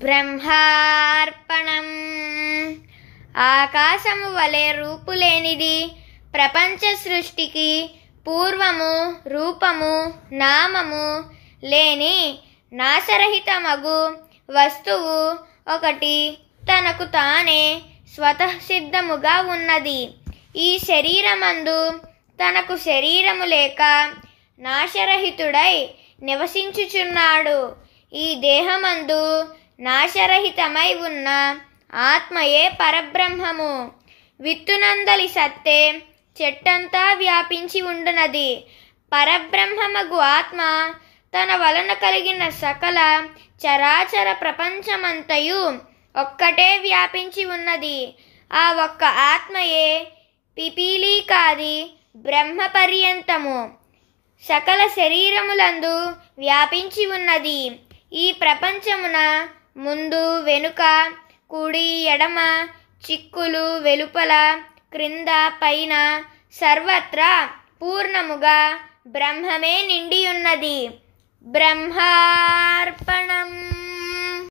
బ్రహ్మార్పణం. ఆకాశము వలె రూపులేనిది, ప్రపంచ సృష్టికి పూర్వము రూపము నామము లేని నాశరహితమగు వస్తువు ఒకటి తనకు తానే స్వతఃసిద్ధముగా ఉన్నది. ఈ శరీరమందు తనకు శరీరము లేక నాశరహితుడై నివసించుచున్నాడు. ఈ దేహమందు నాశరహితమై ఉన్న ఆత్మయే పరబ్రహ్మము. విత్తునందలి సత్తే చెట్టంతా వ్యాపించి ఉండునది. పరబ్రహ్మమగు ఆత్మ తన వలన కలిగిన సకల చరాచర ప్రపంచమంతయు ఒక్కటే వ్యాపించి ఉన్నది. ఆ ఒక్క ఆత్మయే పిపీలీకాది బ్రహ్మ పర్యంతము సకల శరీరములందు వ్యాపించి ఉన్నది. ఈ ప్రపంచమున ముందు వెనుక కుడి ఎడమ చిక్కులు వెలుపల క్రింద పైన సర్వత్రా పూర్ణముగా బ్రహ్మమే నిండియున్నది. బ్రహ్మార్పణం.